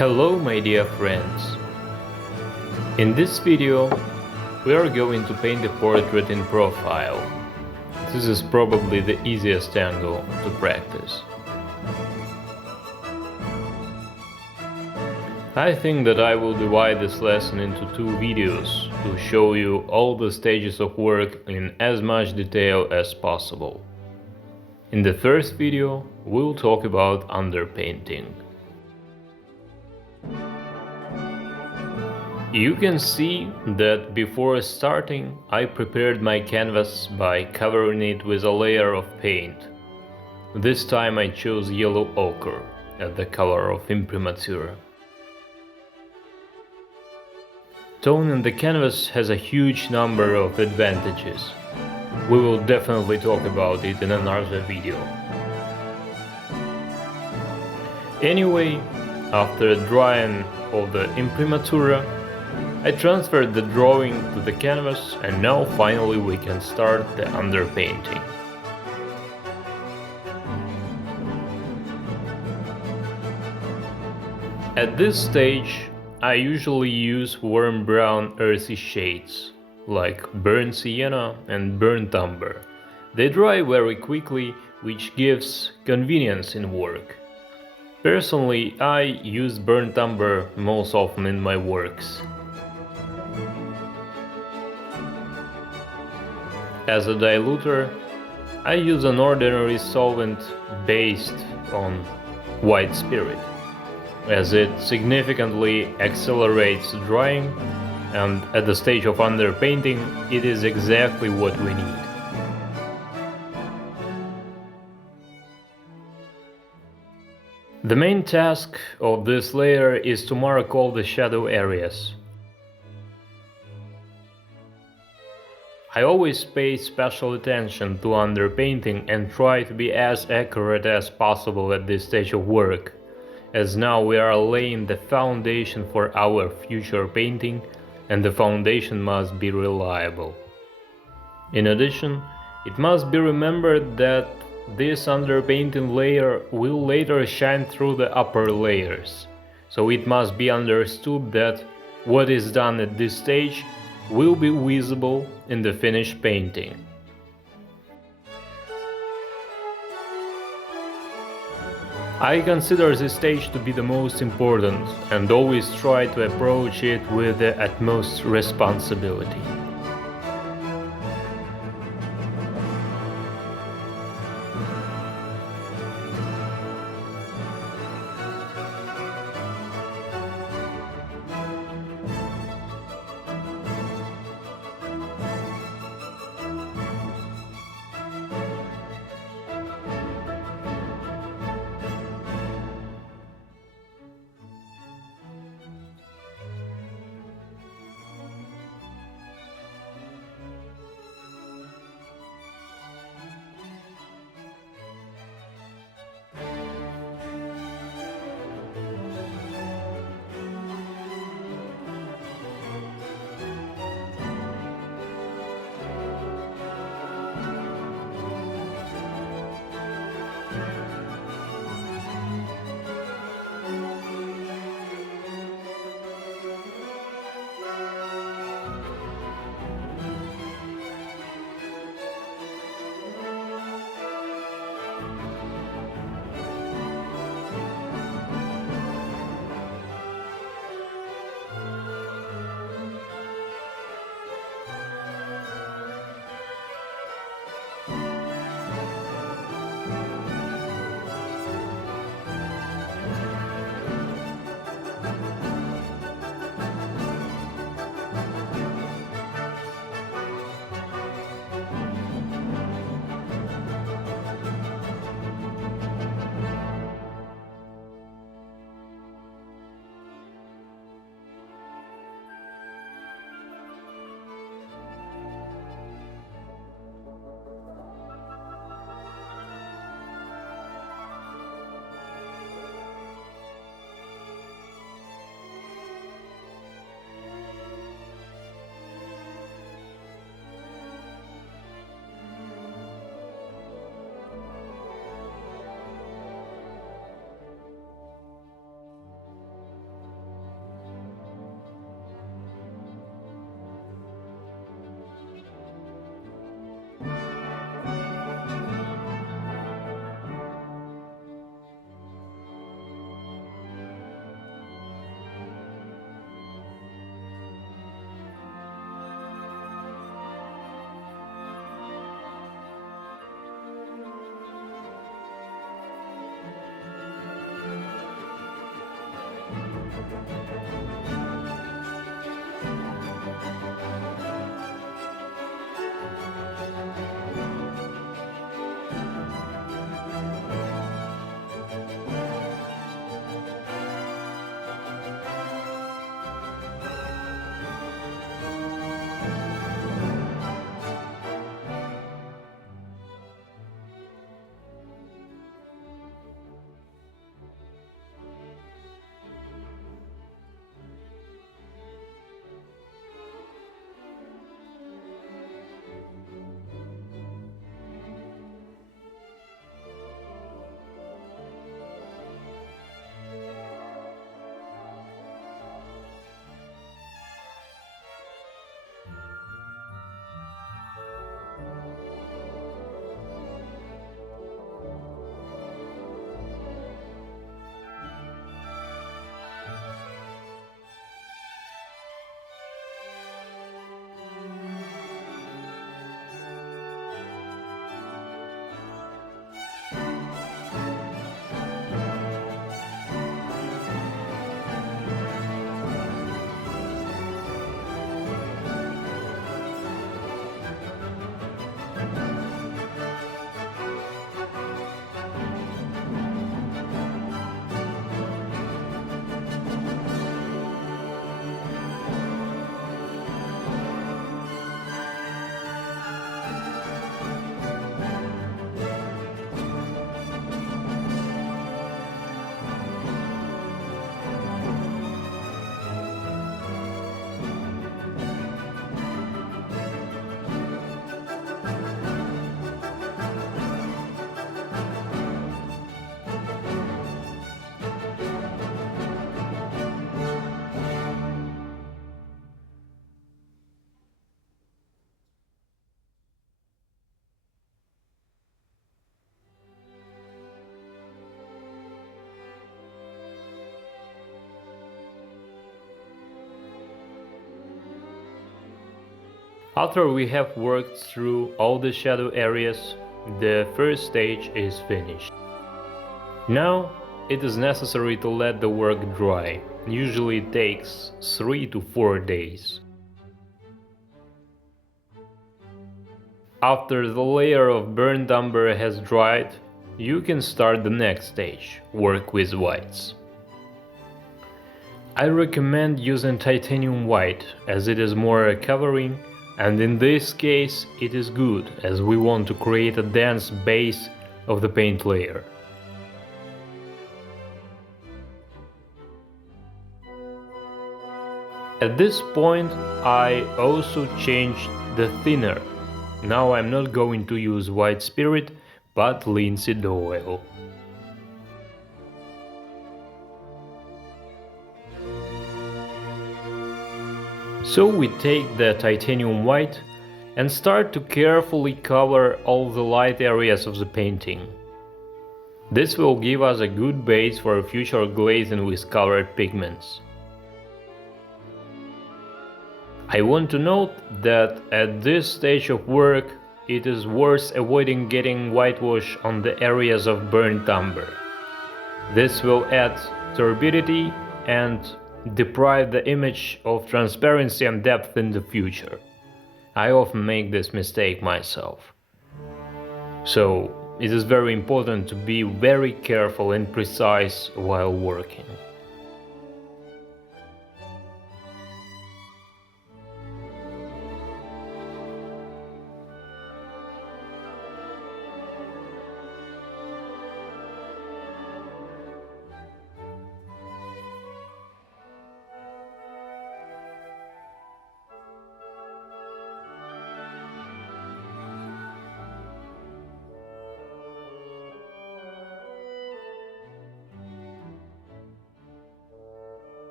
Hello my dear friends. In this video we are going to paint a portrait in profile. This is probably the easiest angle to practice. I think that I will divide this lesson into two videos to show you all the stages of work in as much detail as possible. In the first video we'll talk about underpainting. You can see that before starting I prepared my canvas by covering it with a layer of paint. This time I chose yellow ochre as the color of imprimatur. Tone in the canvas has a huge number of advantages. We will definitely talk about it in another video. Anyway, after drying of the imprimatura, I transferred the drawing to the canvas and now finally we can start the underpainting. At this stage, I usually use warm brown earthy shades, like burnt sienna and burnt umber. They dry very quickly, which gives convenience in work. Personally, I use burnt umber most often in my works. As a diluter, I use an ordinary solvent based on white spirit, as it significantly accelerates drying, and at the stage of underpainting it is exactly what we need. The main task of this layer is to mark all the shadow areas. I always pay special attention to underpainting and try to be as accurate as possible at this stage of work, as now we are laying the foundation for our future painting and the foundation must be reliable. In addition, it must be remembered that this underpainting layer will later shine through the upper layers, so it must be understood that what is done at this stage will be visible in the finished painting. I consider this stage to be the most important and always try to approach it with the utmost responsibility. After we have worked through all the shadow areas, the first stage is finished. Now it is necessary to let the work dry. Usually it takes 3 to 4 days. After the layer of burnt umber has dried, you can start the next stage, work with whites. I recommend using titanium white as it is more covering, and in this case it is good as we want to create a dense base of the paint layer. At this point I also changed the thinner. Now I'm not going to use white spirit but linseed oil. So we take the titanium white and start to carefully cover all the light areas of the painting. This will give us a good base for future glazing with colored pigments. I want to note that at this stage of work it is worth avoiding getting whitewash on the areas of burnt umber. This will add turbidity and deprive the image of transparency and depth in the future. I often make this mistake myself. So it is very important to be very careful and precise while working.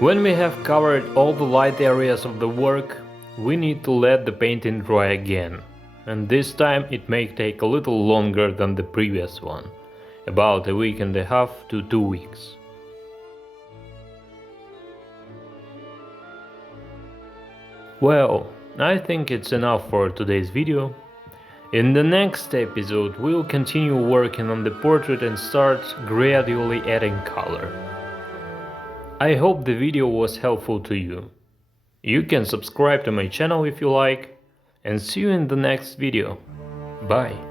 When we have covered all the light areas of the work, we need to let the painting dry again, and this time it may take a little longer than the previous one, about a week and a half to 2 weeks. Well, I think it's enough for today's video. In the next episode we'll continue working on the portrait and start gradually adding color. I hope the video was helpful to you. You can subscribe to my channel if you like, and see you in the next video. Bye.